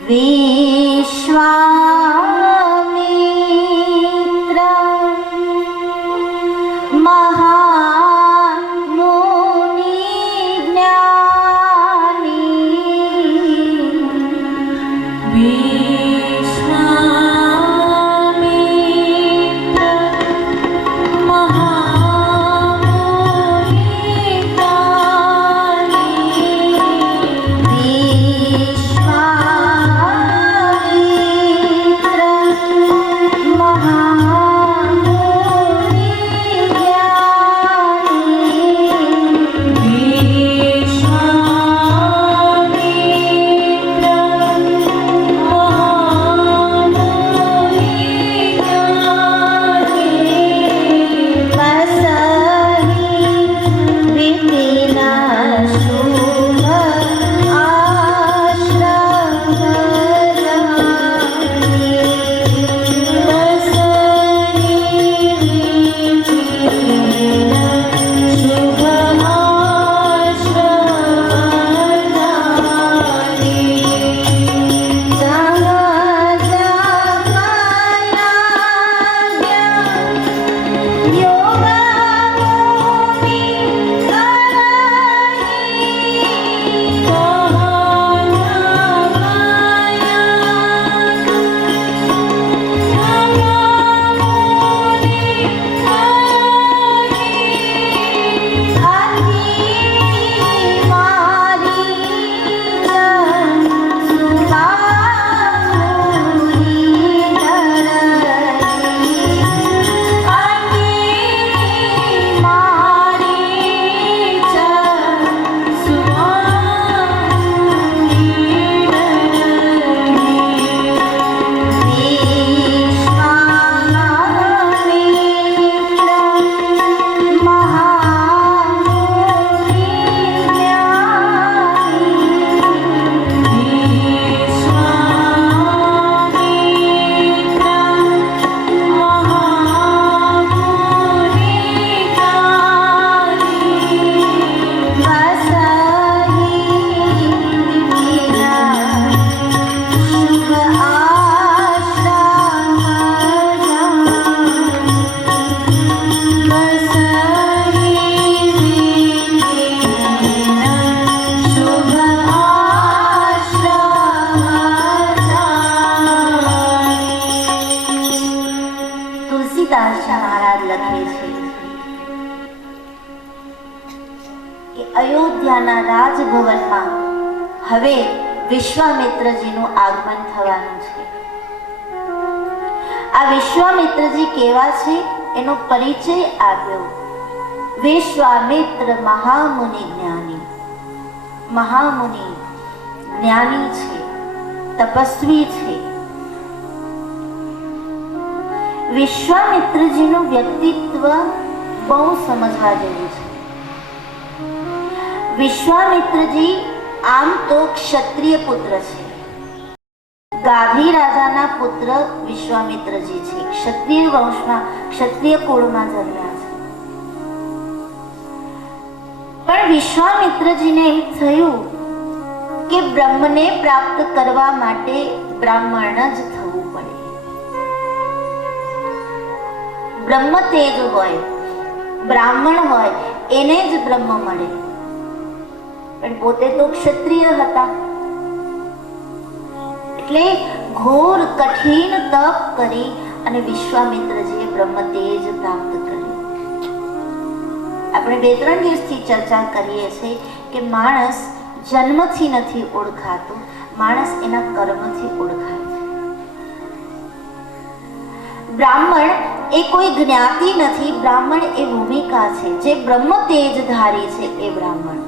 विश्वामित्र महामुनि ज्ञानी અયોધ્યાના રાજભવનમાં હવે વિશ્વામિત્રજીનું આગમન થવાનું છે. આ વિશ્વામિત્રજી કેવા છે એનો પરિચય આપ્યો. વિશ્વામિત્ર મહામુનિ જ્ઞાની. મહામુનિ જ્ઞાની છે, તપસ્વી છે. વિશ્વામિત્રજીનું વ્યક્તિત્વ બહુ સમજવા જેવું છે. વિશ્વામિત્રજી આમ તો ક્ષત્રિય પુત્ર છે. ગાધી રાજાના પુત્ર વિશ્વામિત્રજી છે. ક્ષત્રિય વંશમાં, ક્ષત્રિય કુળમાં જન્મ્યા છે. પણ વિશ્વામિત્રજીને એમ થયું કે બ્રહ્મને પ્રાપ્ત કરવા માટે બ્રાહ્મણ જ થવું પડે. બ્રહ્મ તેજ હોય, બ્રાહ્મણ હોય એને જ બ્રહ્મ મળે. પણ પોતે તો ક્ષત્રિય હતા એટલે ઘોર કઠિન તપ કરી અને વિશ્વામિત્રજીએ બ્રહ્મ તેજ પ્રાપ્ત કર્યું. આપણે 2-3 દિવસથી ચર્ચા કરીએ છીએ કે માણસ જન્મથી નથી ઓળખાતો, માણસ એના કર્મથી ઓળખાય છે. બ્રાહ્મણ એ કોઈ જ્ઞાતિ નથી, બ્રાહ્મણ એ ભૂમિકા છે. જે બ્રહ્મ તેજ ધારી છે એ બ્રાહ્મણ.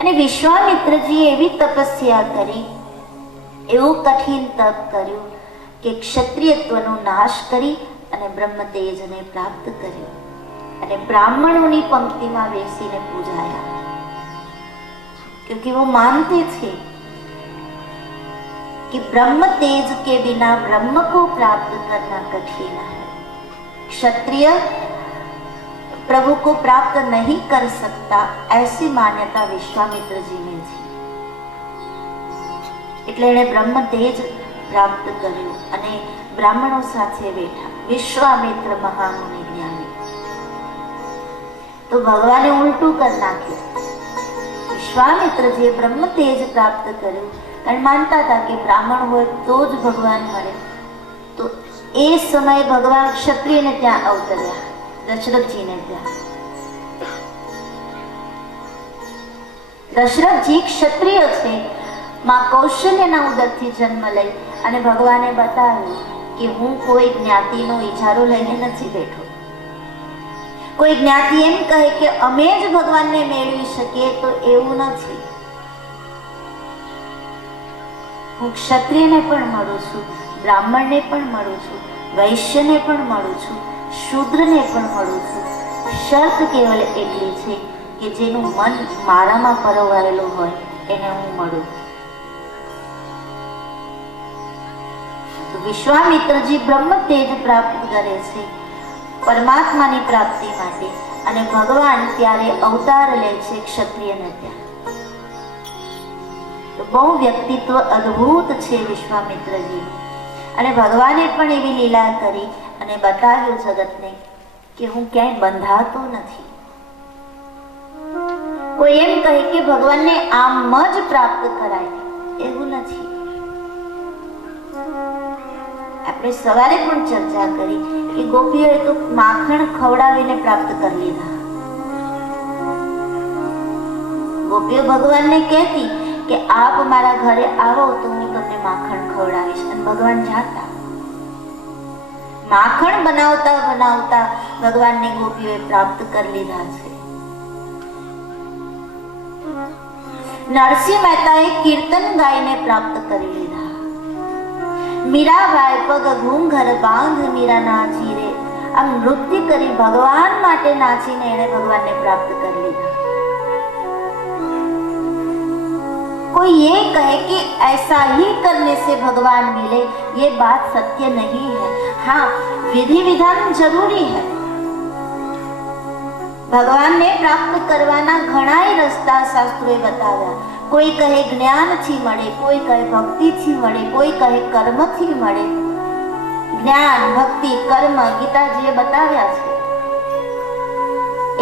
અને વિશ્વામિત્રજીએ એવી તપસ્યા કરી, એવું કઠિન તપ કર્યું કે ક્ષત્રિયત્વનો નાશ કરી અને બ્રહ્મ તેજને પ્રાપ્ત કર્યું અને બ્રાહ્મણોની પંક્તિમાં બેસીને પૂજાયા. क्योंकि वो मानते थे कि ब्रह्म तेज के बिना ब्रह्म को प्राप्त करना कठिन है. क्षत्रिय प्रभु को प्राप्त नहीं कर सकता, ऐसी मान्यता विश्वामित्र जी में थी. એટલે એણે બ્રહ્મ તેજ પ્રાપ્ત કર્યું અને બ્રાહ્મણો સાથે બેઠા. વિશ્વામિત્ર મહામુનિ જ્ઞાની. તો ભગવાને ઉલટું કરી નાખ્યું. વિશ્વામિત્રજીએ બ્રહ્મ તેજ પ્રાપ્ત કર્યું કારણ માનતા હતા કે બ્રાહ્મણ હોય તો જ ભગવાન મળે. તો એ સમયે ભગવાન ક્ષત્રિયને ત્યાં અવતર્યા, દશરથજીને ત્યાં. દશરથજી ક્ષત્રિય છે, માં કૌશલ્યના ઉદરથી જન્મ લઈ અને ભગવાને બતાવ્યું કે હું કોઈ જ્ઞાતિનો ઇજારો લઈને નથી બેઠો. કોઈ જ્ઞાતિ એમ કહે કે અમે જ ભગવાનને મેળવી શકીએ તો એવું નથી. હું ક્ષત્રિયને પણ મળું છું, બ્રાહ્મણને પણ મળું છું, વૈશ્યને પણ મળું છું, શૂદ્રને પણ મળું છું. શરત કેવલ એટલી છે કે જેનું મન મારામાં પરોવાયેલું હોય એને હું મળું. તો વિશ્વામિત્રજી બ્રહ્મ તેજ પ્રાપ્ત કરે છે પરમાત્માની પ્રાપ્તિ માટે અને ભગવાન ત્યારે અવતાર લે છે ક્ષત્રિયને ત્યાં. તો બહુ વ્યક્તિત્વ અદ્ભુત છે વિશ્વામિત્રજીનું. અને ભગવાને પણ એવી લીલા કરી અને બતાવ્યું જગતને કે હું ક્યાંય બંધાતો નથી. કોઈ એમ કહે કે ભગવાનને આમ જ પ્રાપ્ત કરાય, એવું નથી. આપણે સવારે પણ ચર્ચા કરી કે ગોપીઓએ તો માખણ ખવડાવીને પ્રાપ્ત કરી લીધા. ગોપીઓ ભગવાનને કહેતી કે આપ મારા ઘરે આવો તો હું તમને માખણ ખવડાવીશ, અને ભગવાન જાતા. માખણ બનાવતા બનાવતા ભગવાનને ગોપીઓએ પ્રાપ્ત કરી લીધા છે. નરસિંહ મહેતાએ કીર્તન ગાઈને પ્રાપ્ત કરી લીધા. મીરાબાઈ પગ ઘૂંઘર બાંધ મીરા નાચી રે, આમ નૃત્ય કરી ભગવાન માટે નાચીને એને ભગવાનને પ્રાપ્ત કરી લીધા. कोई ये कहे कि ऐसा ही करने से भगवान मिले, ये बात सत्य नहीं है. हाँ, विधि विधान जरूरी है. भगवान ने प्राप्त करवाना घणाय रस्ता शास्त्रोए बताव्या. કોઈ કહે જ્ઞાનથી મળે, કોઈ કહે ભક્તિથી મળે, કોઈ કહે કર્મથી મળે. જ્ઞાન, ભક્તિ, કર્મ ગીતાજીએ બતાવ્યા છે.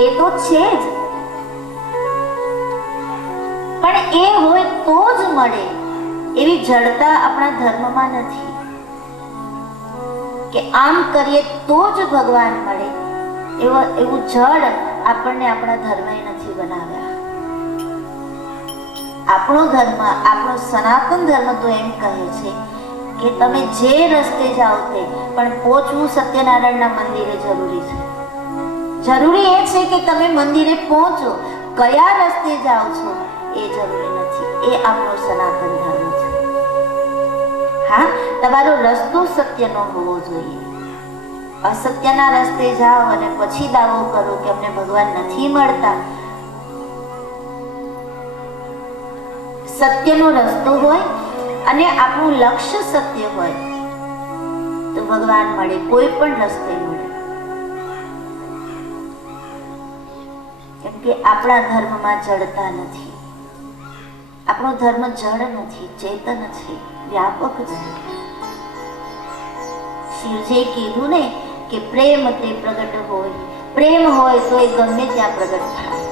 એ તો છે જ, પણ એ હોય તો જ મળે એવી જડતા આપણા ધર્મમાં નથી કે આમ કરીએ તો જ ભગવાન મળે. એવું જડ આપણને આપણા ધર્મે નથી બનાવ્યા. આપણો ધર્મ, આપણો સનાતન ધર્મ તો એમ કહે છે કે તમે જે રસ્તે જાઓ તે, પણ પહોંચવું સત્યનારાયણના મંદિરે જરૂરી છે. જરૂરી એ છે કે તમે મંદિરે પહોંચો, કયા રસ્તે જાઓ છો એ જરૂરી નથી. એ આપણો સનાતન ધર્મ છે. હા, તમારો રસ્તો સત્યનો હોવો જોઈએ. અસત્યના રસ્તે જાઓ અને પછી દાવો કરો કે અમને ભગવાન નથી મળતા. સત્યનો રસ્તો હોય અને આપણું લક્ષ્ય સત્ય હોય તો ભગવાન મળે, કોઈ પણ રસ્તે મળે. કેમ કે આપણા ધર્મમાં જડતા નથી. આપણો ધર્મ જડ નથી, ચેતન છે, વ્યાપક છે. શિવજીએ કીધું ને કે પ્રેમ તે પ્રગટ હોય, પ્રેમ હોય તો એ ગમે ત્યાં પ્રગટ થાય.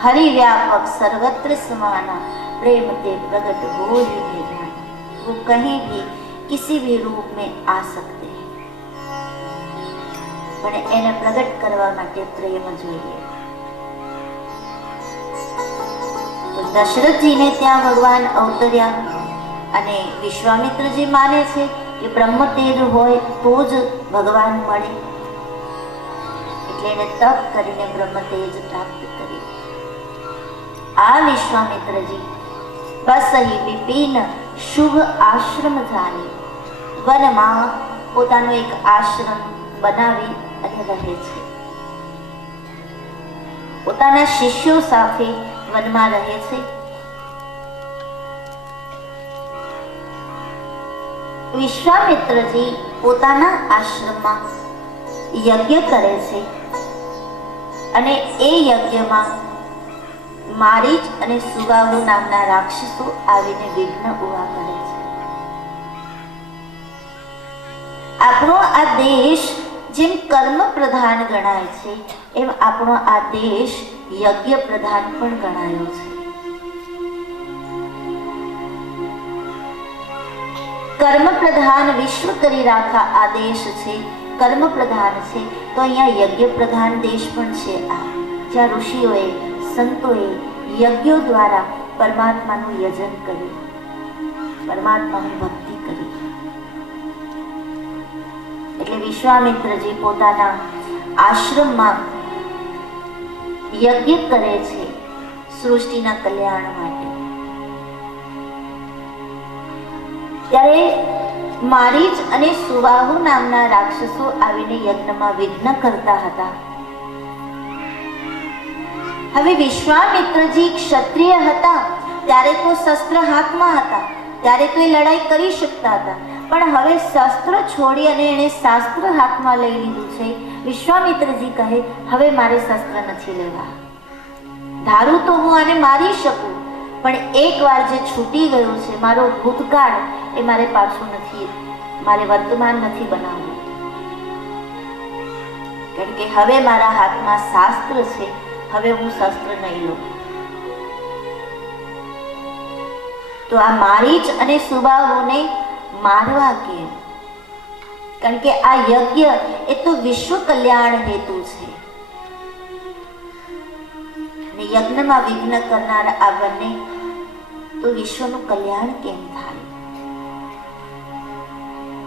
हरि व्यापक सर्वत्र समाना, प्रेम ते प्रगट हो ही जाना. वो कहीं भी किसी भी रूप में आ सकते हैं, પણ એને પ્રગટ કરવા માટે પ્રેમ જોઈએ. તો દશરથજીને ત્યાં ભગવાન અવતર્યા અને વિશ્વામિત્રજી માને છે કે બ્રહ્મ તેજ હોય તો જ ભગવાન મળે, એટલે એને તપ કરીને બ્રહ્મ તેજ પ્રાપ્ત કરી. આ વિશ્વામિત્રજી બસહી વિપિન શુભ આશ્રમ જાની, વનમાં પોતાનો એક આશ્રમ બનાવી અને રહે છે. પોતાના શિષ્યો સાથે વનમાં રહે છે. વિશ્વામિત્રજી પોતાના આશ્રમમાં યજ્ઞ કરે છે અને એ યજ્ઞમાં મારીચ અને સુબાહુ નામના રાક્ષસો આવીને વિઘ્ન ઉભા કરે છે. આપણો આ દેશ જેમ કર્મ પ્રધાન ગણાય છે એમ આપણો આ દેશ યજ્ઞ પ્રધાન પણ ગણાયો છે. કર્મ પ્રધાન વિશ્વ કરી રાખા આ દેશ છે, કર્મ પ્રધાન છે, તો અહીંયા યજ્ઞ પ્રધાન દેશ પણ છે આ, જ્યાં ઋષિઓએ સંતોએ યજ્ઞો દ્વારા પરમાત્માનું યજન કર્યું, પરમાત્માની ભક્તિ કરી. એટલે વિશ્વામિત્રજી પોતાના આશ્રમમાં યજ્ઞ કરે છે સૃષ્ટિના કલ્યાણ માટે. ત્યારે મારીચ અને સુબાહુ નામના રાક્ષસો આવીને યજ્ઞમાં વિઘ્ન કરતા હતા. હવે વિશ્વામિત્રજી ક્ષત્રિય હતા ત્યારે તો શસ્ત્ર હાથમાં હતા, ત્યારે તો એ લડાઈ કરી શકતા હતા, પણ હવે શસ્ત્ર છોડી અને એને શાસ્ત્ર હાથમાં લઈ લીધું છે. વિશ્વામિત્રજી કહે હવે મારે શસ્ત્ર નથી લેવા, ધારું તો હું આને મારી શકું, પણ એકવાર જે છૂટી ગયું છે મારો ભૂતકાળ એ મારે પાછું નથી, મારે વર્તમાન નથી બનાવવું, કારણ કે હવે મારા હાથમાં શાસ્ત્ર છે, હવે હું શસ્ત્ર નહીં લઉં. તો આ મારીચ અને સુબાહુને મારવા કેમ? કારણ કે આ યજ્ઞ એ તો વિશ્વ કલ્યાણ હેતુ છે, અને યજ્ઞમાં વિઘ્ન કરનાર આ બંને તો વિશ્વનું કલ્યાણ કેમ થાય?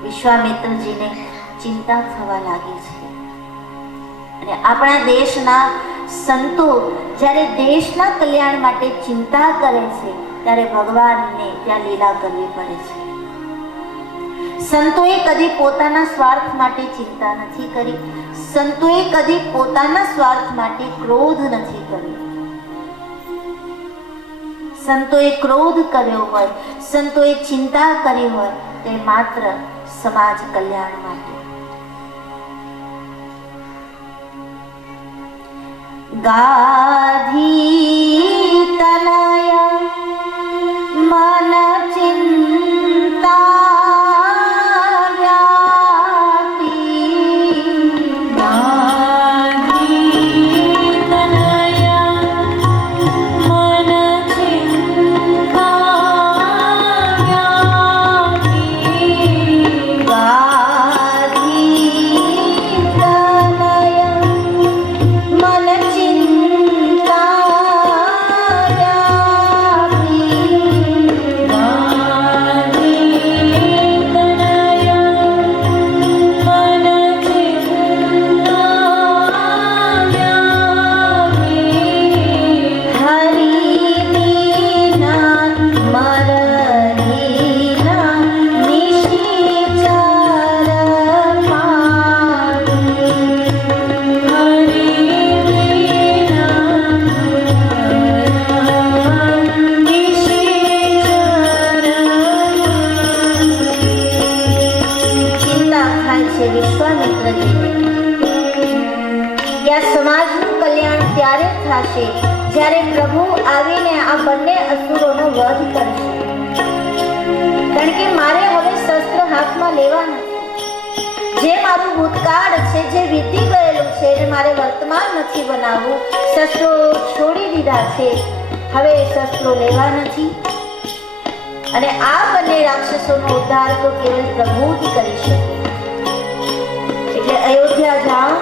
વિશ્વામિત્રજીને ચિંતા થવા લાગી છે. અને આપણા દેશના સંતો જ્યારે દેશના કલ્યાણ માટે ચિંતા કરે છે ત્યારે ભગવાનને ત્યાં લીલા કરવી પડે છે. સંતોએ કદી પોતાના સ્વાર્થ માટે ચિંતા નથી કરી, સંતોએ કદી પોતાના સ્વાર્થ માટે ક્રોધ નથી કર્યો. સંતોએ ક્રોધ કર્યો હોય, સંતોએ ચિંતા કરી હોય તે માત્ર સમાજ કલ્યાણ માટે. ગાધી તનય મન ચિંતા જ્યારે પ્રભુ આવીને આ બંને અસુરોનો વધ કરશે. કારણ કે મારે હવે શસ્ત્ર હાથમાં લેવા નથી. જે મારું ભૂતકાળ છે, જે વીતી ગયેલું છે, એને મારે વર્તમાન નથી બનાવવું. શસ્ત્રો છોડી દીધા છે, હવે શસ્ત્રો લેવા નથી. અને આ બંને રાક્ષસોનો ઉદ્ધાર તો કેવલ પ્રભુ જ કરી શકે. એટલે અયોધ્યા જાઓ,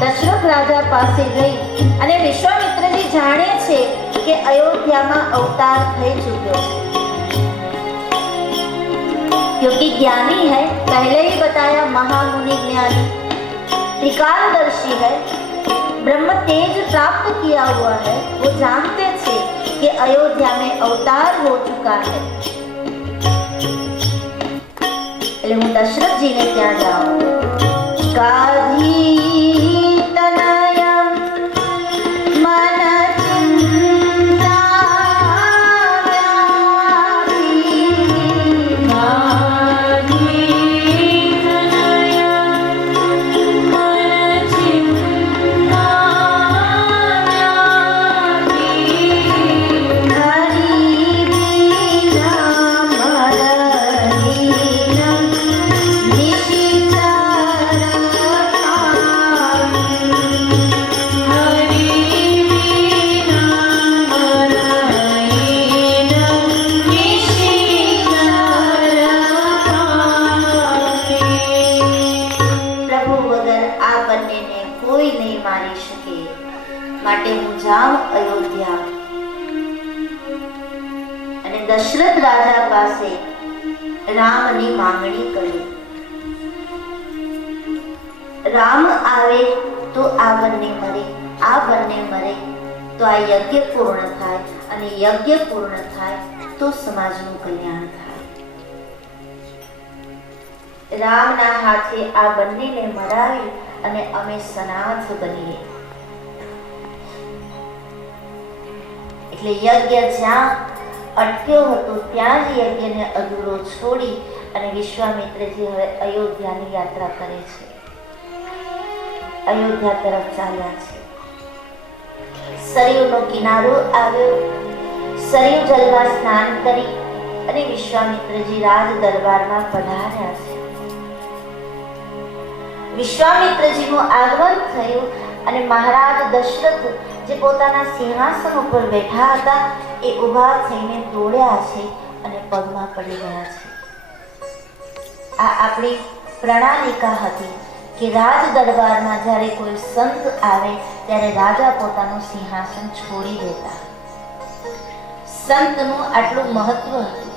દશરથ રાજા પાસે ગઈ અને વિશ્વામિત્રજી જાણે છે કે અયોધ્યામાં અવતાર થઈ ચૂક્યો છે, क्योंकि ज्ञानी है, पहले ही बताया महामुनि ज्ञानी, त्रिकालदर्शी है, ब्रह्म तेज प्राप्त किया हुआ है, वो जानते थे कि अयोध्या में अवतार हो चुका है. એટલે હું દશરથજીને ત્યાં જાઉં. ગાધી અને દશરથ રાજા પાસે રામની માંગણી કરી. રામ આવે તો આ બંને મરે, આ બંને મરે તો આ યજ્ઞ પૂર્ણ થાય, અને યજ્ઞ પૂર્ણ થાય તો સમાજનું કલ્યાણ થાય. રામના હાથે આ બંનેને મરાવી અને અમે સનાથ બનીએ. એટલે યજ્ઞ જ્યાં અટક્યો હતો ત્યાં જ યજ્ઞને અધૂરો છોડી અને વિશ્વામિત્રજી હવે અયોધ્યાની યાત્રા કરે છે. અયોધ્યા તરફ ચાલ્યા છે. સરયુનો કિનારો આવ્યો. સરયુ જલમાં સ્નાન કરી અને વિશ્વામિત્રજી રાજ દરબારમાં પધાર્યા છે. વિશ્વામિત્રજીનું આગમન થયું અને મહારાજ દશરથ જે પોતાના સિંહાસન ઉપર બેઠા હતા એ ઊભા થઈને દોડ્યા છે અને પગમાં પડી ગયા છે. આ આપણી પ્રણાલિકા હતી કે રાજ દરબારમાં જ્યારે કોઈ સંત આવે ત્યારે રાજા પોતાનું સિંહાસન છોડી દેતા. સંતનું આટલું મહત્વ હતું.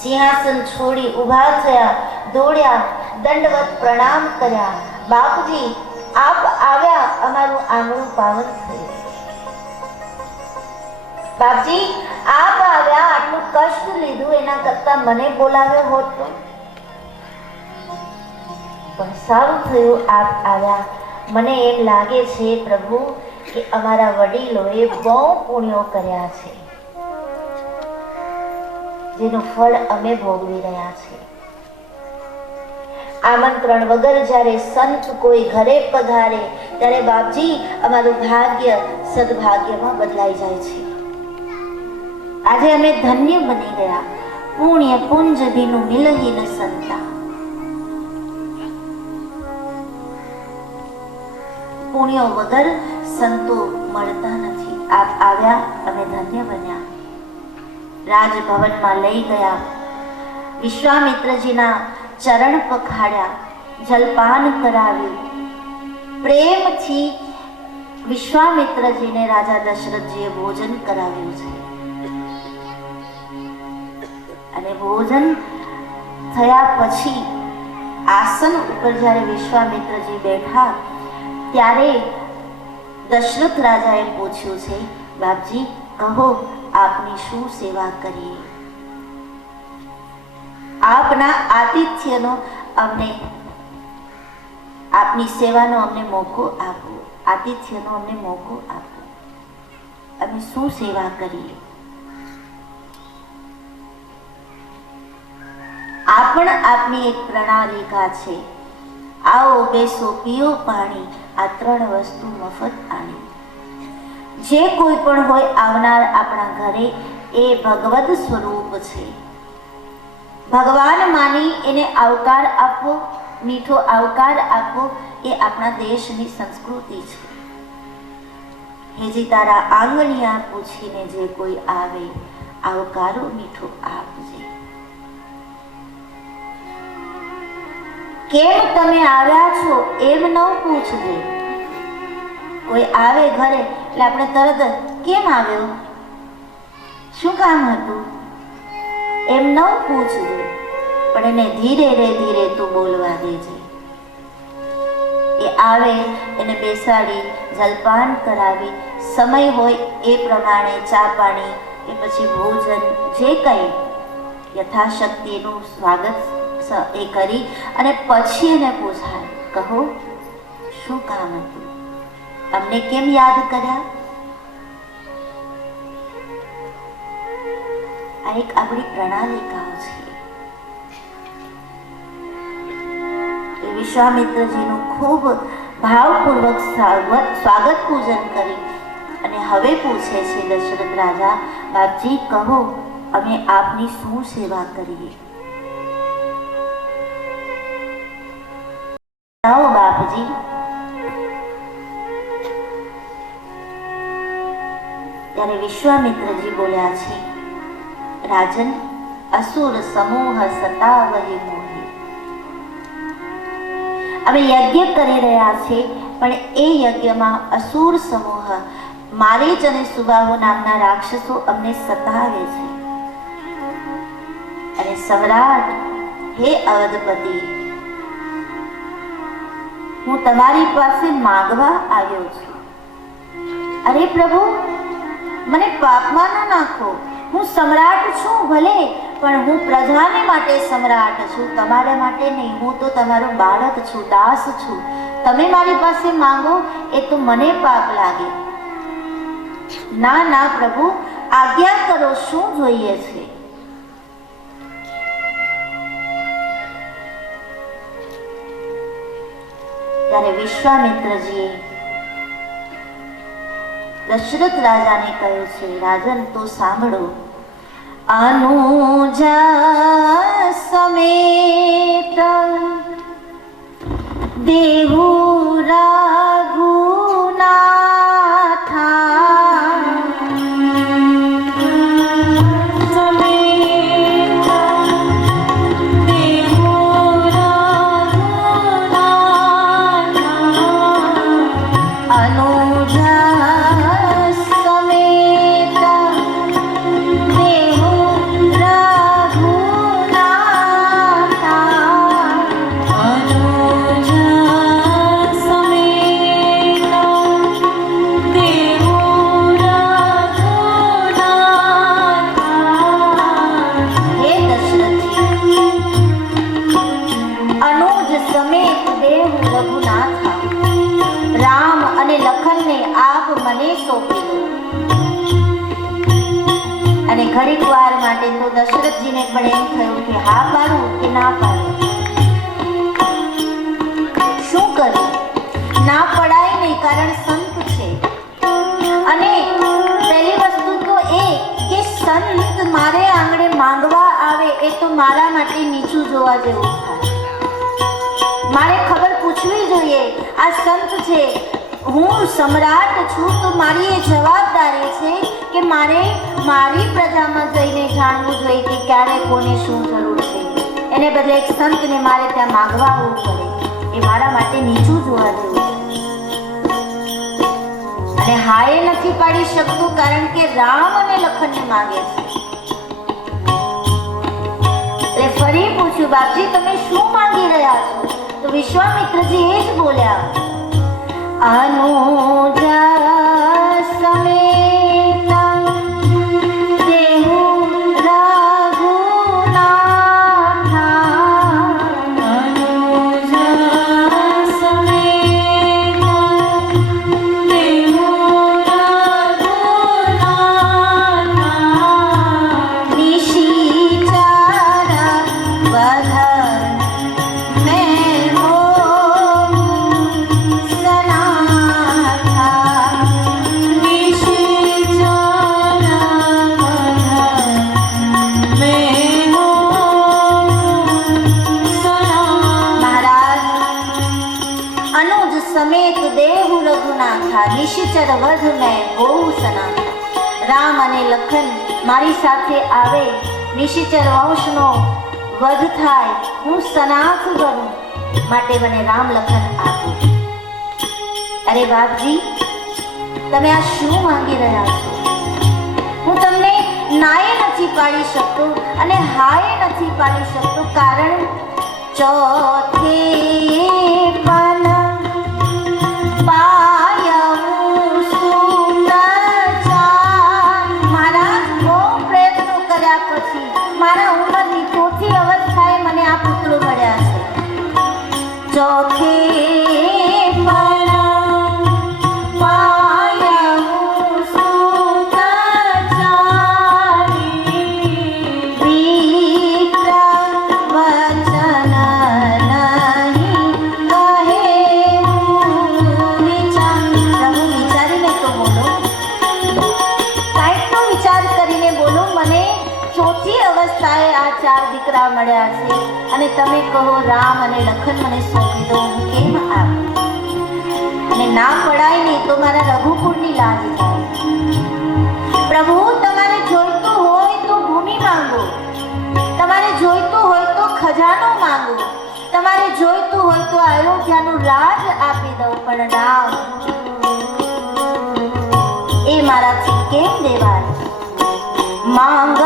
સિંહાસન છોડી ઊભા થયા, દોડ્યા, દંડવત પ્રણામ કર્યા. બાપજી આપ આવ્યા, અમારું આંગણું પાવન થયું. બાપજી આપ આવ્યા, આટલું કષ્ટ લીધું, એના કરતા મને બોલાવ્યો હોત તો. પણ સારું થયું આપ આવ્યા. મને એમ લાગે છે પ્રભુ કે અમારા વડીલોએ બહુ પુણ્યો કર્યા છે, જેનું ફળ અમે ભોગવી રહ્યા છીએ. આમંત્રણ વગર જ્યારે સંત કોઈ ઘરે પધારે ત્યારે બાપજી અમારું ભાગ્ય સદભાગ્યમાં બદલાઈ જાય છે. આજે અમે ધન્ય બની ગયા. પુણ્ય પુંજ દિનું મિલહી ન સંતા. પુણ્યો વગર સંતો મળતા નથી. આપ આવ્યા, અમે ધન્ય બન્યા. રાજભવનમાં લઈ ગયા, વિશ્વામિત્રજીના ચરણ પખાડ્યા, જલપાન કરાવ્યું. પ્રેમથી વિશ્વામિત્રજીને રાજા દશરથજીએ ભોજન કરાવ્યું છે. અને ભોજન થયા પછી આસન ઉપર જ્યારે વિશ્વામિત્રજી બેઠા ત્યારે દશરથ રાજાએ પૂછ્યું છે, બાપજી કહો આપની શું સેવા કરીએ? આપના આતિથ્યનો અમને, આપની સેવાનો અમને મોકો આપો, આતિથ્યનો અમને મોકો આપો. અમે શું સેવા કરીએ? આ પણ આપની એક પ્રણાલિકા છે. આવો બેસો પીઓ પાણી, આ ત્રણ વસ્તુ મફત આણી. જે કોઈ પણ હોય આવનાર આપણા ઘરે એ ભગવદ સ્વરૂપ છે. ભગવાન માની એને આવકાર આપવો, મીઠો આવકાર આપવો એ આપણા દેશની સંસ્કૃતિ છે. હેજી તારા આંગણિયા પૂછીને જે કોઈ આવે, આવકારો મીઠો આપજે. કેમ તમે આવ્યા છો એમ ન પૂછજે. કોઈ આવે ઘરે એટલે આપણે તરત કેમ આવ્યો, શું કામ હતું, એમ ન પૂછજે. પણ એને ધીરે રે ધીરે તું બોલવા દેજે. એ આવે એને બેસાડી જલપાન કરાવી, સમય હોય એ પ્રમાણે ચા પાણી કે પછી ભોજન જે કંઈ યથાશક્તિ એનું સ્વાગત એ કરી અને પછી એને પૂછાય, કહો શું કામ હતું, અમને કેમ યાદ કર્યા? આ એક આપણી પ્રણાલિકાઓ છે. વિશ્વામિત્રજીનું ખૂબ ભાવપૂર્વક સ્વાગત પૂજન કરી અને હવે પૂછે છે દશરથ રાજા, બાપજી કહો અમે આપની શું સેવા કરીએ? બાપજી ત્યારે વિશ્વામિત્રજી બોલ્યા છે, રાજન અસુર સમૂહ સતાવહી મોહી. અમે યજ્ઞ કરી રહ્યા છે પણ એ યજ્ઞમાં અસુર સમૂહ મારીચ અને સુબાહુ નામના રાક્ષસો અમને સતાવે છે. અને સમ્રાટ, હે અવધપતિ, હું તમારી પાસે માંગવા આવ્યો છું. અરે પ્રભુ, મને પાપમાં ન નાખો. હું સમ્રાટ છું ભલે, પણ હું પ્રજાને માટે સમ્રાટ છું, તમારા માટે નહીં. હું તો તમારો બાળક છું, દાસ છું. તમે મારી પાસે માંગો એ તો મને પાપ લાગે. ના ના પ્રભુ, આજ્ઞા કરો, શું જોઈએ છે? ત્યારે વિશ્વામિત્રજીએ દશરથ રાજાને કહ્યું છે, રાજન તો સાંભળો. અનુજા સમેત દેહુ અને ઘડીક વાર માટે તો દશરથજીને પણ એમ થયું કે હા પાડું કે ના પાડું, શું કરવું? ના પડાય નહીં, કારણ સંત છે. અને પહેલી વસ્તુ તો એ કે સંત મારે આંગણે માંગવા આવે એ તો મારા માટે નીચું જોવા જેવું થાય. મારે ખબર પૂછવી જોઈએ, આ સંત છે, હું સમ્રાટ છું, તો મારી એ જવાબદારી છે કે મારે મારી પ્રજામાં જઈને જાણવું જોઈએ કે ક્યારે કોને શું જરૂર છે. એને બદલે એક સંતને મારે ત્યાં માંગવા આવવું પડે, એ મારા માટે નીચું જોવા જેવું છે. અને હા એ નથી પાડી શકતું, કારણ કે રામ અને લખનને માંગે છે. એટલે ફરી પૂછ્યું, બાપજી તમે શું માંગી રહ્યા છો? તો વિશ્વામિત્રજી એ જ બોલ્યા, અનુજા સમેત દેહુ રઘુનાથા. અનુજા સમેત દેહુ રઘુનાથા. નિશિચર વધ નિશિચર વધ મેં હોઉં સનાથા. રામ અને લખન મારી સાથે આવે, નિશિચર વંશનો વધ થાય, હું સનાથ બનું, માટે મને રામ લખન આપો. અરે બાપજી, તમે આ શું માંગી રહ્યા છો? હું તમને નાએ નથી પાડી શકતો અને હાએ નથી પાડી શકતો, કારણ ચોથે પણ મારા ઉંમરની ચોથી અવસ્થાએ મને આ પુત્રો મળ્યા છે. ચોથે મળ્યા છે અને તમે કહો રામ અને લખન મને સોંપી દો, હું કેમ આપું? અને ના પડાય નહીં તો મારા રઘુકુળની લાજ જાય. પ્રભુ, તમારે જોઈતું હોય તો ભૂમિ માંગો, તમારે જોઈતું હોય તો ખજાનો માંગો, તમારે જોઈતું હોય તો અયોધ્યાનું રાજ આપી દઉં, પણ રામ એ મારાથી કેમ દેવાય? માંગ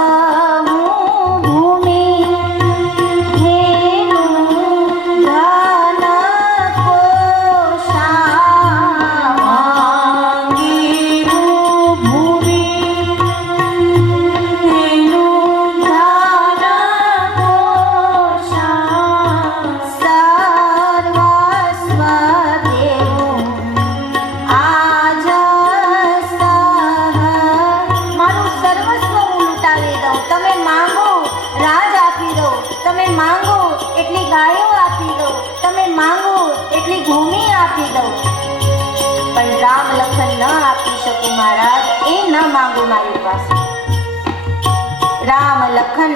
राम लखन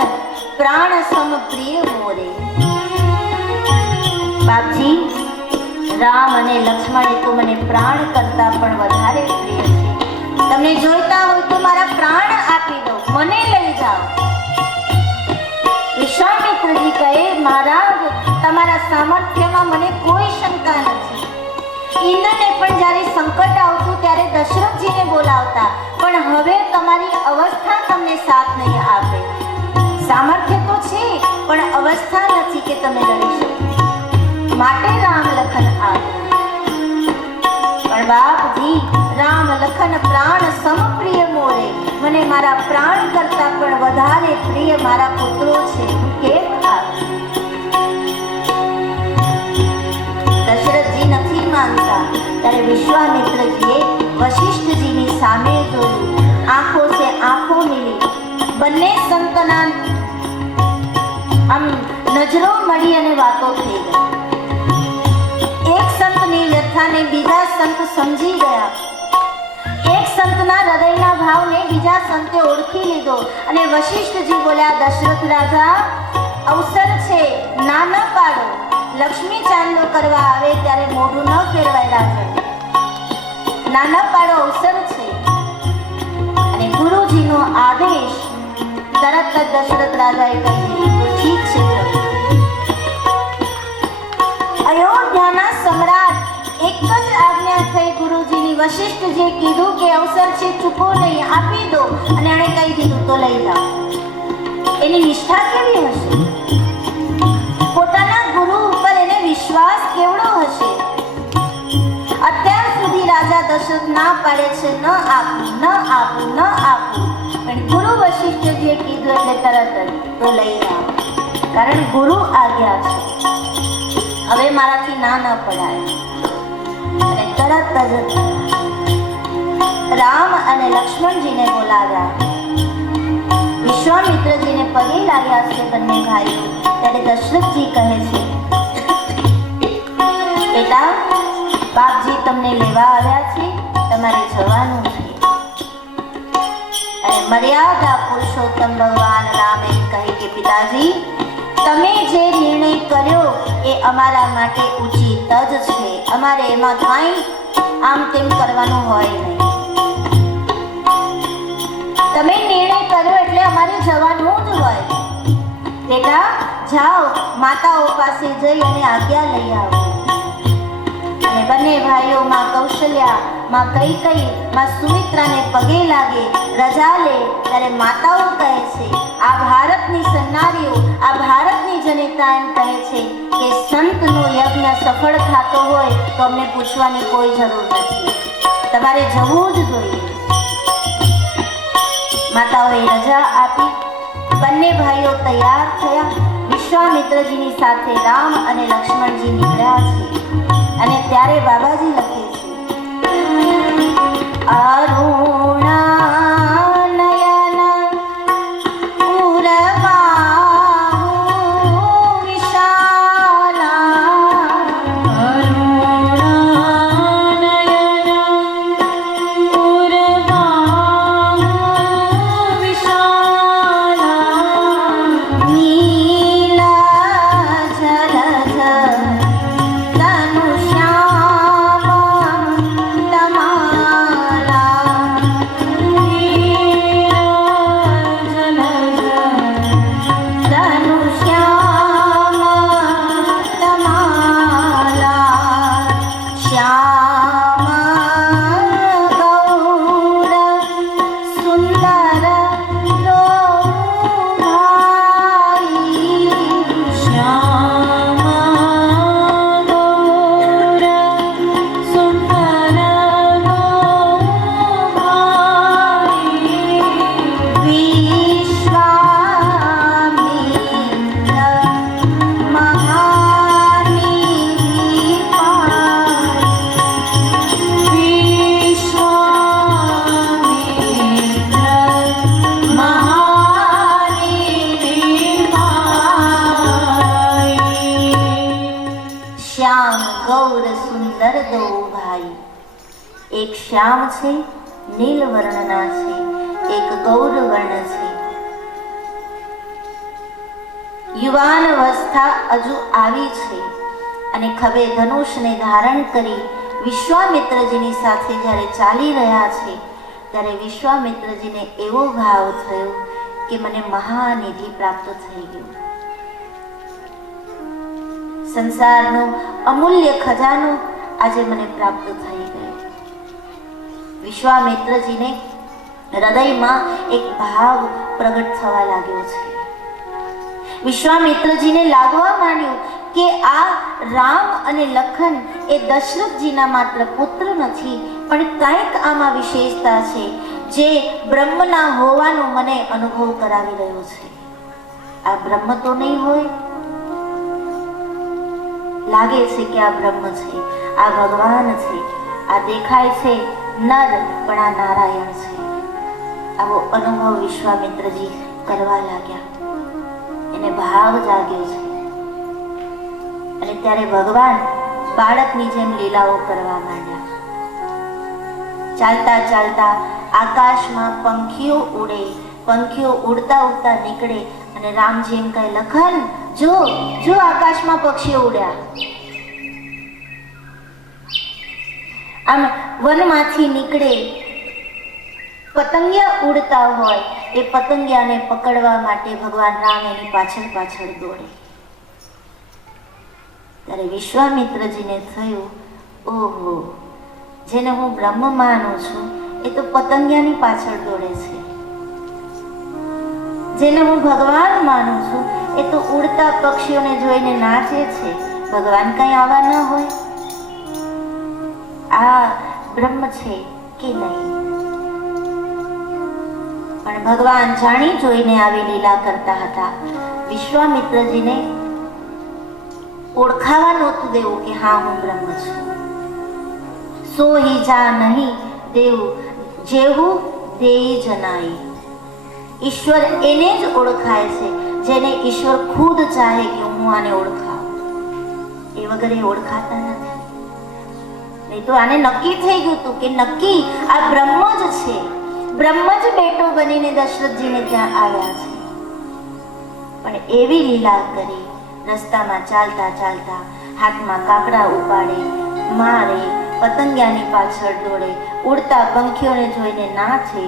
प्राण सम प्रिय मोरे। बापजी, राम अने लक्ष्मण तो मने प्राण करता पण वधारे प्रिय छे। तमने जोईता होय तो मारा प्राण आपी दो, मने लई जाओ। विश्वामित्र जी कहे, महाराज तमारा सामर्थ्यमां मने कोई शंका नथी। इंद्रने पण ज्यारे संकट आवतुं त्यारे दशरथजीने बोलावता, पण हवे तमारी अवस्था तमने साथ नहीं आपे। सामर्थ्य तो छे पण अवस्था नथी के तमे लड़ी शको, माटे राम लखन आवे। पण बापजी, राम लखन प्राण सम प्रिय मोरे, मने मारा प्राण करता पण वधारे प्रिय मारा पुત્રો छे, केम आवे? दशरथजी નથી માનતા ત્યારે વિશ્વામિત્રજીએ વશિષ્ઠજીની સામે જોયું, આંખો સે આંખો મિલી, બંને સંતના આમ નજરો મળી અને વાતો થઈ ગઈ। એક સંતની વ્યથાને બીજા સંત સમજી ગયા, એક સંતના હૃદયના ભાવને બીજા સંતે ઓળખી લીધો અને વશિષ્ઠજી બોલ્યા, દશરથ રાજા, અવસર છે, ના ન પાડો। લક્ષ્મી ચાંદલો કરવા આવે ત્યારે મોઢું ન ફેરવાય રાજન, ના ન પાડો, અવસર છે। અને ગુરુજીનો આદેશ તરત જ દશરથ રાજાએ કહી દીધું, ઠીક છે પ્રભુ। અયોધ્યાના સમ્રાટ એક જ આજ્ઞા થઈ ગુરુજીની। વશિષ્ઠજીએ કીધું કે અવસર છે, ચૂકો નહીં, આપી દો। અને એણે કહી દીધું તો લઈ જાઓ। એની નિષ્ઠા કેવી હશે? પોતાના ગુરુ ઉપર એને વિશ્વાસ કેવડો હશે? અત્યાર સુધી રાજા દશરથ ના પાડે છે, ન આપું, ન આપું, ન આપું, પણ ગુરુ વશિષ્ઠજીએ કીધું એટલે તરત જ તો લઈ આવો, કારણ ગુરુ આજ્ઞા છે, હવે મારાથી ના ન પડાય। અને તરત જ રામ અને લક્ષ્મણજીને બોલાવ્યા, વિશ્વામિત્રજીને પગે લાગ્યા છે બંને ભાઈઓ। ત્યારે દશરથજી કહે છે, બેટા, બાપજી તમને લેવા આવ્યા છે, તમારે જવાનું છે। અને મર્યાદા પુરુષોત્તમ ભગવાન રામ એમ કહે કે પિતાજી, તમે જે નિર્ણય કર્યો એ અમારા માટે ઉચિત જ છે, અમારે એમાં કાંઈ આમ તેમ કરવાનું હોય નહીં। તમે નિર્ણય કર્યો એટલે અમારે જવાનું જ હોય। બેટા, જાઓ, માતાઓ પાસે જઈ અને આજ્ઞા લઈ આવો। અને બંને ભાઈઓ માં કૌશલ્યા, માં કૈકેયી, માં સુમિત્રાને પગે લાગે, રજા લે। ત્યારે માતાઓ કહે છે, આ ભારતની સન્નારીઓ, આ ભારતની જનતા એમ કહે છે કે સંતનો યજ્ઞ સફળ થતો હોય તો અમને પૂછવાની કોઈ જરૂર નથી, તમારે જવું જ જોઈએ। માતાઓએ રજા આપી, બંને ભાઈઓ તૈયાર થયા। વિશ્વામિત્રજીની સાથે રામ અને લક્ષ્મણજી નીકળ્યા છે। અને ત્યારે બાબાજી લખે છે, શ્યામ છે, નીલ વર્ણના છે, એક ગૌર વર્ણ છે. યુવાન અવસ્થા હજુ આવી છે અને ખભે ધનુષને ધારણ કરી વિશ્વામિત્રજીની સાથે જ્યારે ચાલી રહ્યા છે ત્યારે વિશ્વામિત્રજીને એવો ભાવ થયો કે મને મહાનિધિ પ્રાપ્ત થઈ ગયું. સંસારનો અમૂલ્ય ખજાનો આજે મને પ્રાપ્ત થઈ ગયો. વિશ્વામિત્રજીને હૃદયમાં એક ભાવ પ્રગટ થવા લાગ્યો છે. વિશ્વામિત્રજીને લાગવા માંડ્યું કે આ રામ અને લખન એ દશરથજીના માત્ર પુત્ર નથી, પણ કંઈક આમાં વિશેષતા છે જે બ્રહ્મના હોવાનો મને અનુભવ કરાવી રહ્યો છે. આ બ્રહ્મ તો નહીં હોય? લાગે છે કે આ બ્રહ્મ છે, આ ભગવાન છે, આ દેખાય છે નર પણ આ નારાયણ છે. આવો અનુભવ વિશ્વામિત્રજી કરવા લાગ્યા. એને ભાવ જાગ્યો છે અને ત્યારે ભગવાન બાળકની જેમ લીલાઓ કરવા માંડ્યા. ચાલતા ચાલતા આકાશમાં પંખીઓ ઉડે, પંખીઓ ઉડતા ઉડતા નીકળે અને રામજી એમ કહે, લખન જો જો આકાશમાં પક્ષીઓ ઉડ્યા. આમ વનમાંથી નીકળે, પતંગિયા ઉડતા હોય, એ પતંગિયાને પકડવા માટે ભગવાન રામ એની પાછળ પાછળ દોડે. ત્યારે વિશ્વામિત્રજીને થયું, ઓહો, જેને હું બ્રહ્મ માનું છું એ તો પતંગિયાની પાછળ દોડે છે, જેને હું ભગવાન માનું છું એ તો ઉડતા પક્ષીઓને જોઈને નાચે છે. ભગવાન કઈ આવા ન હોય? આ બ્રહ્મ છે કે નહીં? પણ ભગવાન જાણી જોઈને આવી લીલા કરતા હતા. વિશ્વામિત્રજીને ઓળખાવા નહોતું દેવું કે હા હું બ્રહ્મ છું. સો હી જા નહીં દેવું જેવું દેઈ જનાઈ. ઈશ્વર એને જ ઓળખાય છે જેને ઈશ્વર ખુદ ચાહે કે હું આને ઓળખાવું. એ વગર એ ઓળખાતા નથી. નહીં તો આને નક્કી થઈ ગયું હતું કે નક્કી આ બ્રહ્મ જ છે. બ્રહ્મ જ બેટો બનીને દશરથજીને ત્યાં આવ્યા છે. પણ એવી લીલા કરી, રસ્તામાં ચાલતા ચાલતા હાથમાં કાકડા ઉપાડે, મારે, પતંગિયાની પાછળ દોડે, ઉડતા પંખીઓને જોઈને નાચે,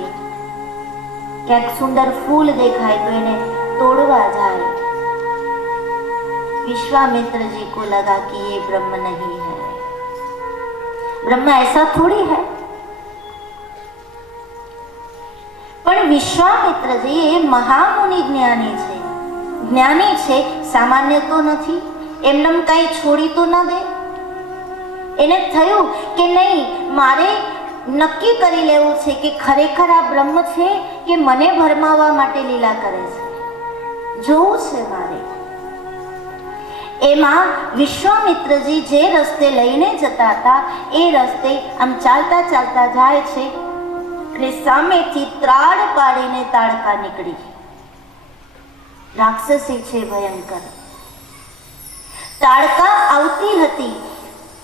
ક્યાંક સુંદર ફૂલ દેખાય તો એને તોડવા જાય. विश्वामित्र जी को लगा कि ये ब्रह्म नहीं है. ब्रह्म ऐसा थोड़ी है. પણ વિશ્વામિત્રજી એ મહામુનિ જ્ઞાની છે. જ્ઞાની છે, સામાન્ય તો નથી. એમને કઈ છોડી તો ન દે. એને થયું કે નહીં, મારે નક્કી કરી લેવું છે કે ખરેખર આ બ્રહ્મ છે કે મને ભરમાવવા માટે લીલા કરે છે. જોવું છે મારે. એમાં વિશ્વામિત્રજી જે રસ્તે લઈને જતા હતા એ રસ્તે આમ ચાલતા ચાલતા જાય છે અને સામેથી ત્રાડ પાડીને તાડકા નીકળી. રાક્ષસી છે ભયંકર. તાડકા આવતી હતી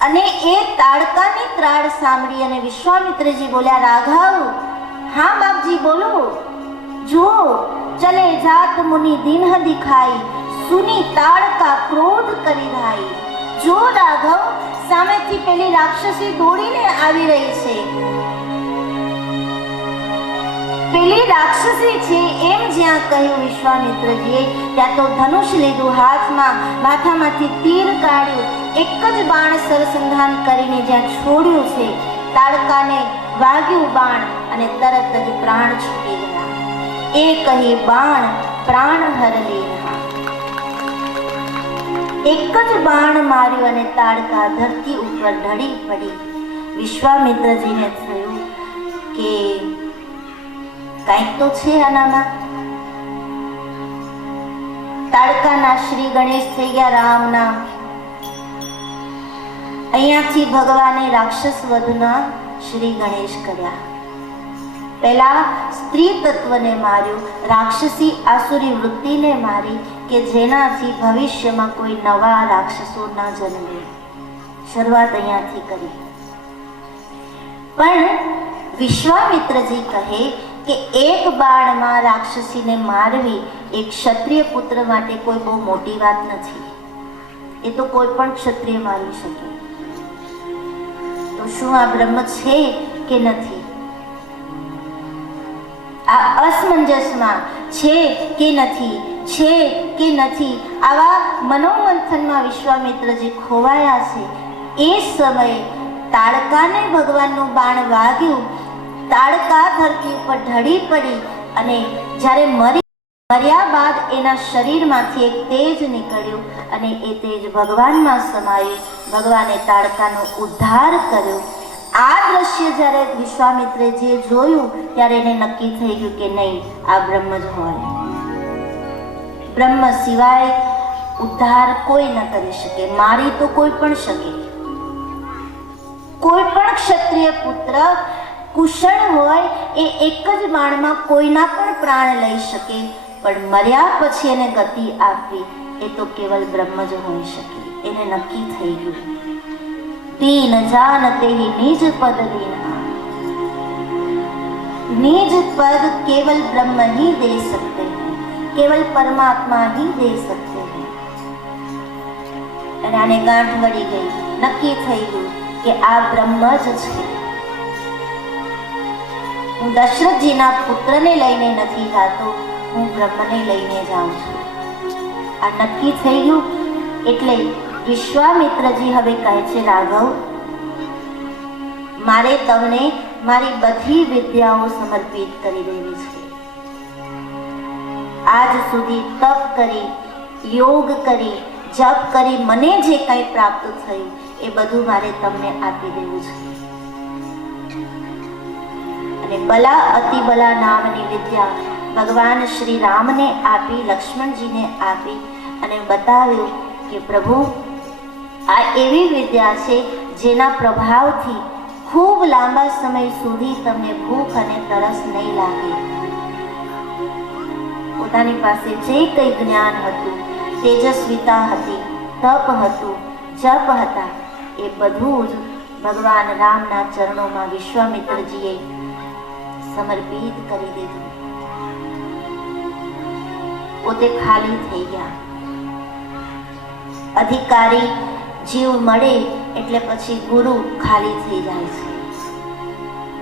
અને એ તાડકાની ત્રાડ સાંભળી અને વિશ્વામિત્રજી બોલ્યા, રાઘવ. હા બાપજી બોલો. જુઓ, ચલે જાત મુનિ દિન દિખાઈ, સુની તાડકા ક્રોધ કરી રાઈ. જો રાઘવ, સામેથી પેલી રાક્ષસી દોડીને આવી રહી છે. પેલી રાક્ષસી છે એમ જ્યાં કહ્યું વિશ્વામિત્રજીએ, ત્યાં તો ધનુષ લીધું હાથમાં, માથામાંથી તીર કાઢ્યું, એક જ બાણ સરસંધાન કરીને જ્યાં છોડ્યું છે, તાડકાને વાગ્યું બાણ અને તરત જ પ્રાણ છૂટી ગયા. એ કહી બાણ પ્રાણ હર લેના. એક જ બાણ માર્યું અને તાડકા ધરતી ઉપર ઢળી પડી. વિશ્વામિત્રજીને થયું કે કંઈક તો છે આનામાં. તાડકાના શ્રી ગણેશ થઈ ગયા રામના. અહીંયાથી ભગવાને રાક્ષસ વધના શ્રી ગણેશ કર્યા. પહેલા સ્ત્રી તત્વને માર્યું, રાક્ષસી આસુરી વૃત્તિને મારી કે જેનાથી ભવિષ્યમાં કોઈ નવા રાક્ષસો ન જન્મે. શરૂઆત અહીંયાથી કરી. પણ વિશ્વામિત્રજી કહે કે એક બાણમાં રાક્ષસીને મારવી એક ક્ષત્રિય પુત્ર માટે કોઈ બહુ મોટી વાત નથી. એ તો કોઈ પણ ક્ષત્રિય મારી શકે. તો શું આ બ્રહ્મ છે કે નથી? આ અસમંજસમાં છે કે નથી, છે કે નથી, આવા મનોમંથનમાં વિશ્વામિત્રજી ખોવાયા છે. એ સમયે તાડકાને ભગવાનનું બાણ વાગ્યું. તાડકા ધરતી ઉપર ઢળી પડી અને જ્યારે મર્યા બાદ એના શરીરમાંથી એક તેજ નીકળ્યું અને એ તેજ ભગવાનમાં સમાયું. ભગવાને તાડકાનો ઉદ્ધાર કર્યો. આ દ્રશ્ય જ્યારે વિશ્વામિત્રજીએ જોયું ત્યારે એને નક્કી થઈ ગયું કે નહીં, આ બ્રહ્મ જ હોય. બ્રહ્મ સિવાય ઉદ્ધાર કોઈ ન કરી શકે. મારી તો કોઈ પણ શકે. કોઈ પણ ક્ષત્રિય પુત્ર કુશળ હોય એ એક જ બાણમાં કોઈના પણ પ્રાણ લઈ શકે, પણ મર્યા પછી એને ગતિ આપવી એ તો કેવલ બ્રહ્મ જ હોઈ શકે. એને નક્કી થઈ ગયું. तीन जानते ही निज पद लेना, निज पद केवल ब्रह्म ही दे सकते हैं, केवल परमात्मा ही दे सकते हैं. અને આને ગાંઠ વળી ગઈ. નક્કી થઈ ગયું કે આ બ્રહ્મ જ છે. હું દશરથજીના પુત્રને લઈને નથી જાતો, હું બ્રહ્મને લઈને જાઉં છું. આ નક્કી થઈ ગયું. એટલે વિશ્વામિત્રજી હવે કહે છે, રાઘવ, મારે તમને મારી બધી વિદ્યાઓ સમર્પિત કરી દેવી છે. આજ સુધી તપ કરી, યોગ કરી, જપ કરી મને જે કંઈ પ્રાપ્ત થયું એ બધું મારે તમને આપી દેવું છે. અને બલા અતિબલા નામની વિદ્યા ભગવાન શ્રી રામને આપી, લક્ષ્મણજીને આપી અને બતાવ્યું કે પ્રભુ, આ એવી વિદ્યા છે જેના પ્રભાવથી ખૂબ લાંબા સમય સુધી તમને ભૂખ અને તરસ નહીં લાગે. પોતાની પાસે જે કંઈ જ્ઞાન હતું, તેજસ્વીતા હતી, તપ હતું, જપ હતા, એ બધું જ ભગવાન રામના ચરણોમાં વિશ્વામિત્રજીએ સમર્પિત કરી દીધું. પોતે ખાલી થઈ ગયા. અધિકારી જીવ મળે એટલે પછી ગુરુ ખાલી થઈ જાય છે.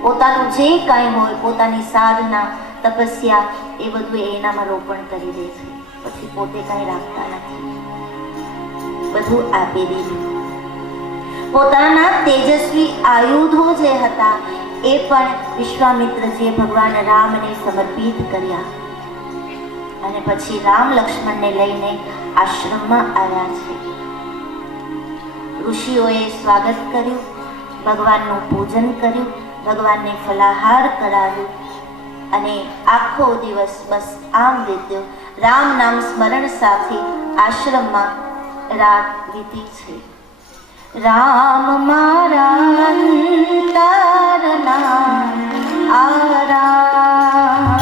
પોતાનું જે કાંઈ હોય, પોતાની સાધના, તપસ્યા, એ બધું એનામાં રોપણ કરી દે છે. પછી પોતે કાંઈ રાખતા નથી. બધું આપી દીધું. પોતાના તેજસ્વી આયુધો જે હતા એ પણ વિશ્વામિત્રજીએ ભગવાન રામને સમર્પિત કર્યા. અને પછી રામ લક્ષ્મણને લઈને આશ્રમમાં આવ્યા છે. ઋષિઓએ સ્વાગત કર્યું, ભગવાનનું પૂજન કર્યું, ભગવાનને ફલાહાર કરાવ્યું અને આખો દિવસ બસ આમ વીત્યો. રામ નામ સ્મરણ સાથે આશ્રમમાં રાત વીતી છે. રામ મારા અંતરના આરામ,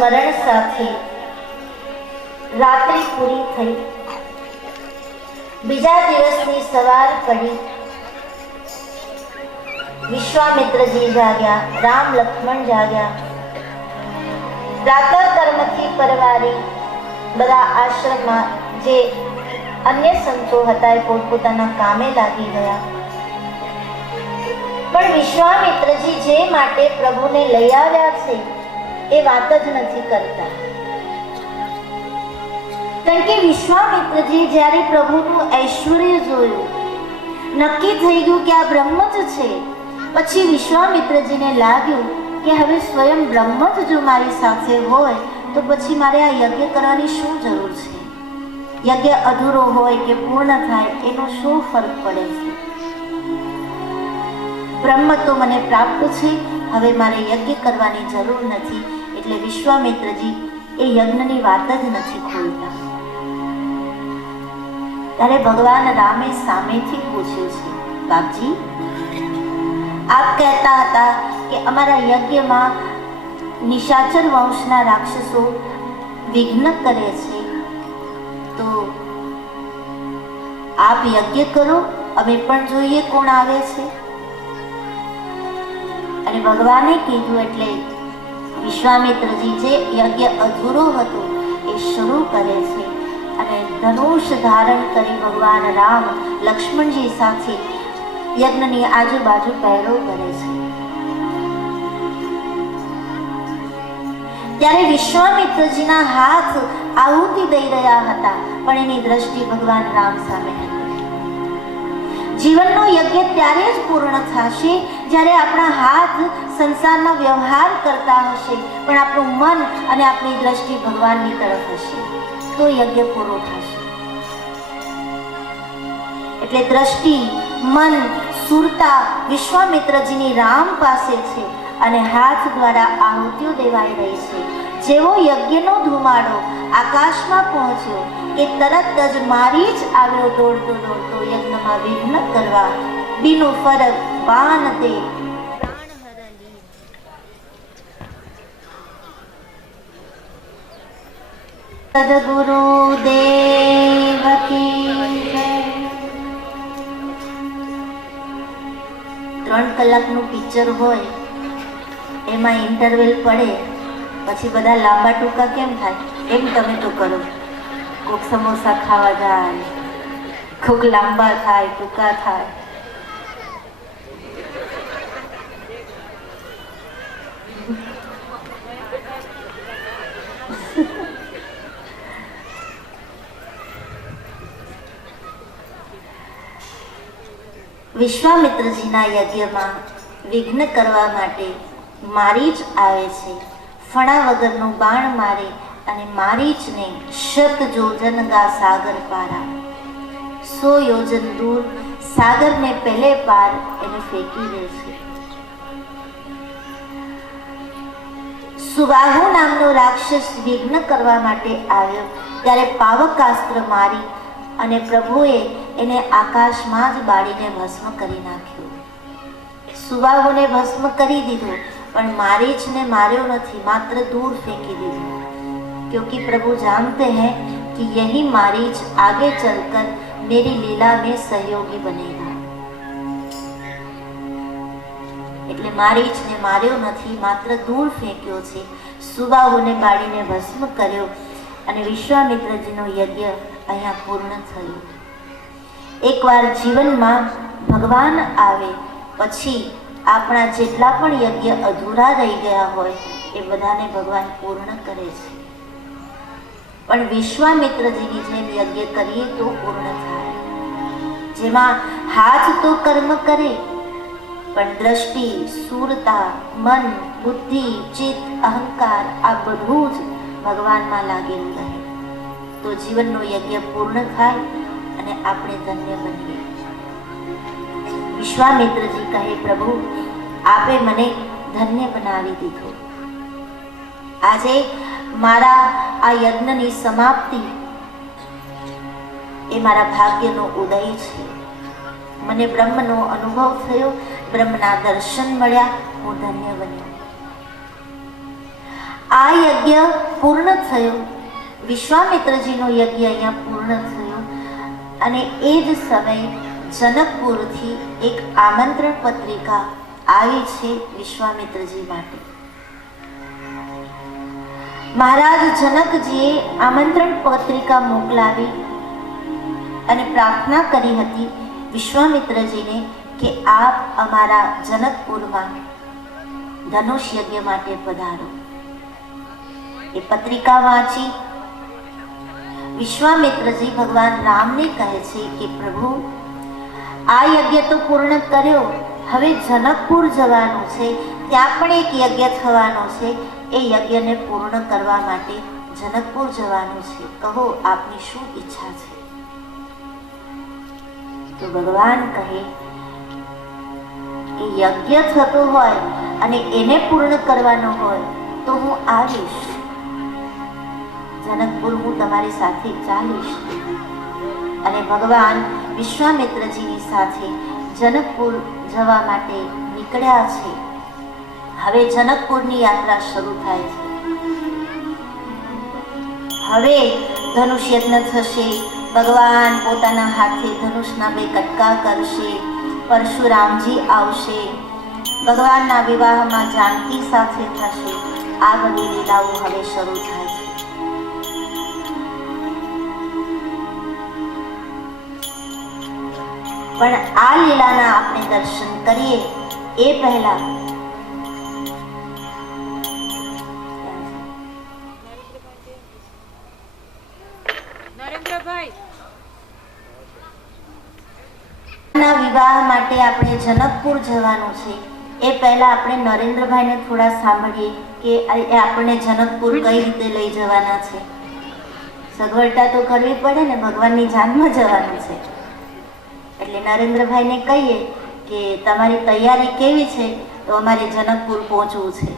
સ્મરણ સાથે રાત્રિ પૂરી થઈ. બીજા દિવસની સવાર પડી. વિશ્વામિત્રજી જાગ્યા, રામ લક્ષ્મણ જાગ્યા. પ્રાતઃ કર્મથી પરવારી બધા આશ્રમમાં જે અન્ય સંતો હતા એ પોતપોતાના કામે લાગી ગયા. પણ વિશ્વામિત્રજી જે માટે પ્રભુને લઈ આવ્યા છે એ વાત જ નથી કરતા. કારણ કે વિશ્વામિત્રજી જ્યારે પ્રભુનું ઐશ્વર્ય જોયું, નક્કી થઈ ગયું કે આ બ્રહ્મ જ છે, પછી વિશ્વામિત્રજીને લાગ્યું કે હવે સ્વયં બ્રહ્મ જ જો મારી સાથે હોય તો પછી મારે આ યજ્ઞ કરવાની શું જરૂર છે? યજ્ઞ અધૂરો હોય કે પૂર્ણ થાય એનો શું ફરક પડે છે? બ્રહ્મ તો મને પ્રાપ્ત છે, હવે મારે યજ્ઞ કરવાની જરૂર નથી. એટલે વિશ્વામિત્રજી એ યજ્ઞની વાત જ નથી ખોલતા. ત્યારે ભગવાન રામે સામેથી પૂછ્યું છે, બાપજી, આપ કહેતા હતા કે અમારા યજ્ઞમાં નિશાચર વંશના રાક્ષસો વિઘ્ન કરે છે, તો આપ યજ્ઞ કરો, અમે પણ જોઈએ કોણ આવે છે. અને ભગવાને કીધું એટલે વિશ્વામિત્રજી જે યજ્ઞ અધૂરો હતો એ શરૂ કરે છે અને ધનુષ ધારણ કરી ભગવાન રામ લક્ષ્મણજી સાથે યજ્ઞની આજુબાજુ પહેરો કરે છે. ત્યારે વિશ્વામિત્રજીના હાથ આહુતિ દઈ રહ્યા હતા, પણ એની દ્રષ્ટિ ભગવાન રામ સામે હતી. જીવનનો યજ્ઞ ત્યારે જ પૂર્ણ થશે જ્યારે આપણા હાથ સંસારના વ્યવહાર કરતા હશે, પણ આપણું મન અને આપણી દ્રષ્ટિ ભગવાનની તરફ હશે, તો યજ્ઞ પૂરો થશે. એટલે દ્રષ્ટિ, મન, સુરતા વિશ્વામિત્રજીની રામ પાસે છે અને હાથ દ્વારા આહુતિઓ દેવાઈ રહી છે. જેવો યજ્ઞનો ધુમાડો આકાશમાં પહોંચ્યો કે તરત જ મારી જ આવ્યો દોડતો દોડતો યજ્ઞમાં વિઘ્ન કરવા. બીનું ફરક બાન તે સદગુરુ દેવ કી જય. 3 કલાકનું પિક્ચર હોય, એમાં ઇન્ટરવેલ પડે, પછી બધા લાંબા ટૂંકા કેમ થાય? એમ તમે તો કરો. કોક સમોસા ખાવા જાય, કોક લાંબા થાય, ટૂંકા થાય. વિશ્વામિત્રજીના યજ્ઞમાં વિઘ્ન કરવા માટે મારીચ આવે છે. ફણા વગરનું બાણ મારે અને મારીચને શત યોજન ગા સાગર પારા, 100 યોજન દૂર સાગરને પહેલે પાર એને ફેંકી દે છે. સુબાહુ નામનો રાક્ષસ વિઘ્ન કરવા માટે આવ્યો ત્યારે પાવકાસ્ત્ર મારી અને પ્રભુએ એને આકાશમાં જ બાળીને ભસ્મ કરી નાખ્યો. સુબાહુને ભસ્મ કરી દીધો, પણ મારીચને માર્યો નથી, માત્ર દૂર ફેંકી દીધો. क्योंकि प्रभु जानते हैं कि यही मारीच आगे चलकर मेरी लीला में सहयोगी बनेगा. એટલે મારીચને માર્યો નથી, માત્ર દૂર ફેંક્યો છે. સુબાહુને બાળીને ભસ્મ કર્યો અને વિશ્વામિત્રજીનો યજ્ઞ અહીંયા પૂર્ણ થયું. એકવાર જીવનમાં ભગવાન આવે પછી આપણા જેટલા પણ યજ્ઞ અધૂરા રહી ગયા હોય એ બધાને ભગવાન પૂર્ણ કરે છે. પણ વિશ્વામિત્રજીની જેમ યજ્ઞ કરીએ તો પૂર્ણ થાય, જેમાં હાથ તો કર્મ કરે પણ દ્રષ્ટિ, સુરતા, મન, બુદ્ધિ, ચિત્ત, અહંકાર આ બધું જ ભગવાનમાં લાગેલું રહે તો જીવનનો યજ્ઞ પૂર્ણ થાય અને આપણે ધન્ય બનીએ. વિશ્વામિત્રજી કહે, પ્રભુ આપે મને ધન્ય બનાવી દીધો. આજે મારા આ યજ્ઞની સમાપ્તિ એ મારા ભાગ્યનો ઉદય છે. મને બ્રહ્મનો અનુભવ થયો, બ્રહ્મના દર્શન મળ્યા, હું ધન્ય બન્યો. આ યજ્ઞ પૂર્ણ થયો, વિશ્વામિત્રજીનો યજ્ઞ અહીંયા પૂર્ણ થયો અને એ જ સમયે જનકપુરથી એક આમંત્રણ પત્રિકા આવી છે વિશ્વામિત્રજી માટે. મહારાજ જનકજીએ આમંત્રણ પત્રિકા મોકલાવી અને પ્રાર્થના કરી હતી વિશ્વામિત્રજીને કે આપ અમારા જનકપુરમાં ધનુષ યજ્ઞ માટે પધારો. એ પત્રિકા વાંચી વિશ્વામિત્રજી ભગવાન રામને કહે છે કે પ્રભુ, આ યજ્ઞ તો પૂર્ણ કર્યો, હવે જનકપુર જવાનું છે, ત્યાં પણ એક યજ્ઞ થવાનો છે. એ યજ્ઞને પૂર્ણ કરવા માટે જનકપુર જવાનું છે. કહો આપની શું ઈચ્છા છે? તો ભગવાન કહે એ યજ્ઞ થતો હોય અને એને પૂર્ણ કરવાનો હોય તો હું આવીશ, જનકપુર હું તમારી સાથે ચાલીશ. અને ભગવાન વિશ્વામિત્રજીની સાથે જનકપુર જવા માટે નીકળ્યા છે. હવે જનકપુરની યાત્રા શરૂ થાય છે. હવે ધનુષ યજ્ઞ થશે. ભગવાન પોતાના હાથે ધનુષના 2 કટકા કરશે. પરશુરામજી આવશે. ભગવાનના વિવાહમાં જાનકી સાથે થશે. આ બધી લીલાઓ હવે શરૂ થાય છે. પણ આ લીલાના આપણે દર્શન કરીએ એ પહેલા વિવાહ માટે આપણે જનકપુર જવાનું છે. એ પહેલા આપણે નરેન્દ્રભાઈને થોડા સાંભળીએ કે આપણે જનકપુર કઈ રીતે લઈ જવાના છે. સગવડતા તો કરવી પડે ને, ભગવાનની જાનમાં જવાનું છે. એટલે નરેન્દ્રભાઈને કહીએ કે તમારી તૈયારી કેવી છે? તો અમારે જનકપુર પહોંચવું છે.